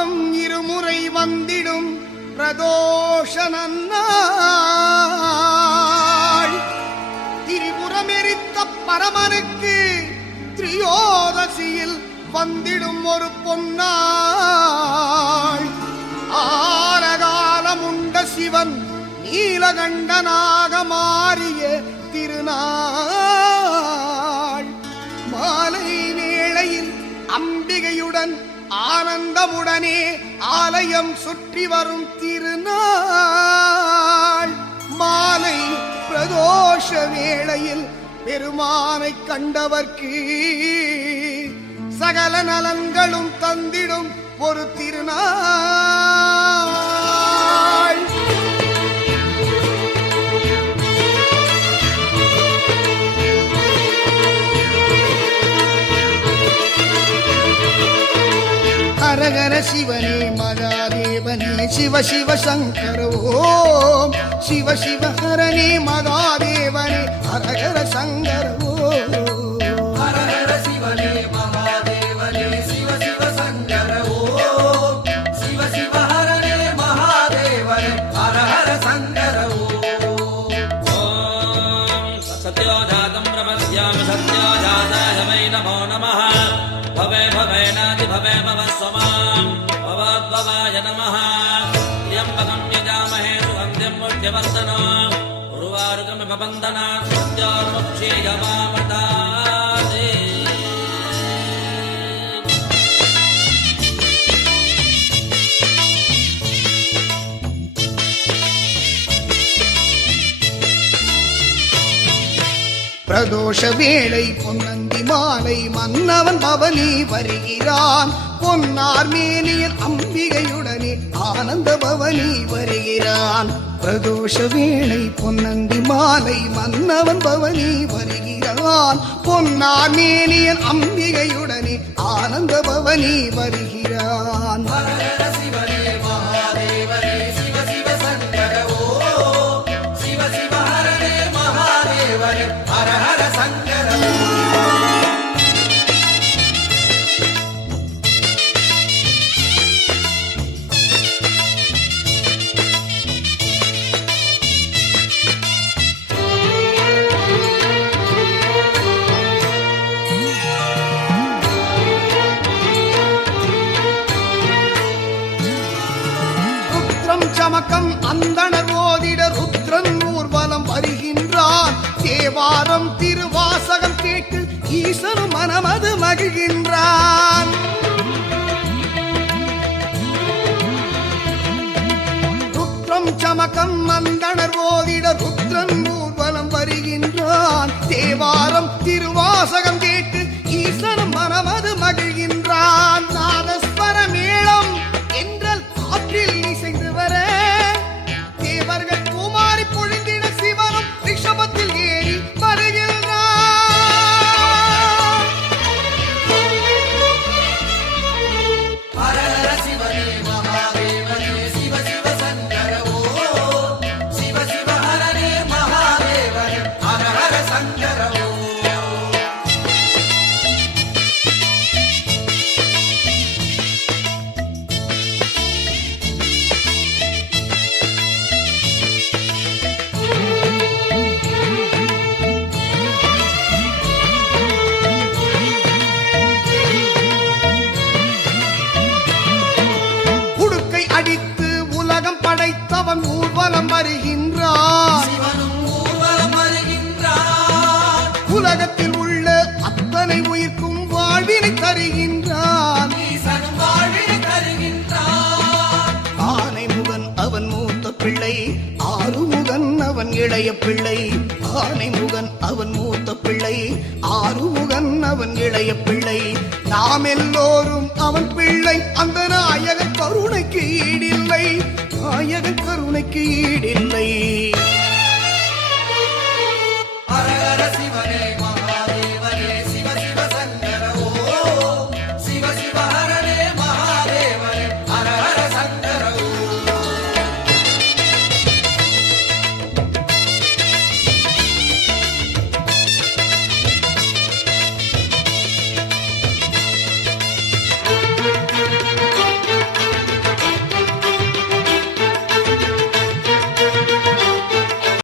மாதம் இருமுறை வந்திடும் பிரதோஷ நன்னாள் திரிபுரமெரித்த பரமனுக்கு திரியோதசியில் வந்திடும் ஒரு பொன்னாள். ஆரகாலம் உண்ட சிவன் நீலகண்டனாக மாறிய திருநாள். ஆனந்தமுடனே ஆலயம் சுற்றி வரும் திருநாள். மாலை பிரதோஷ வேளையில் பெருமானை கண்டவர்க்கு. சகல நலன்களும் தந்திடும் ஒரு திருநாள். சிவனே மகாதேவனே சிவ சிவ சங்கர சிவ சிவ ஹரணே மகாதேவனே ஹரஹர சங்கர நிவர்த்தனா உருவாருகம பந்தனா சத்யார்மக்ஷேயமாமதா பிரதோஷ வேளை பொன்னந்தி மாலை மன்னவன் பவனி வருகிறான். பொன்னார் மேனியன் அம்பிகையுடனே ஆனந்த பவனி வருகிறான். பிரதோஷ வேளை பொன்னந்தி மாலை மன்னவன் பவனி வருகிறான். பொன்னார் மேனியன் அம்பிகையுடனே ஆனந்த பவனி வருகிறான். சமக்கம் அந்தணர் ஓதிட ருத்ரன் ஊர்வலம் வருகின்றான். தேவாரம் திருவாசகம் கேட்டு ஈசனும் மனமது மகிழ்கின்றான். ருத்ரம் சமக்கம் அந்தணர் ஓதிட ருத்ரன் ஊர்வலம் வருகின்றான். தேவாரம் திருவாசகம் உலகத்தில் உள்ள அத்தனை உயிர்க்கும் வாழ்வினை தருகின்றான். ஆனை முகன் அவன் மூத்த பிள்ளை ஆறு முகன் அவன் இளைய பிள்ளை. ஆனை முகன் அவன் மூத்த பிள்ளை ஆறு முகன் அவன் இளைய பிள்ளை. நாம் எல்லோரும் அவன் பிள்ளை அந்த நாயகன் கருணைக்கு ஈடில்லை. நாயகன் கருணைக்கு ஈடில்லை.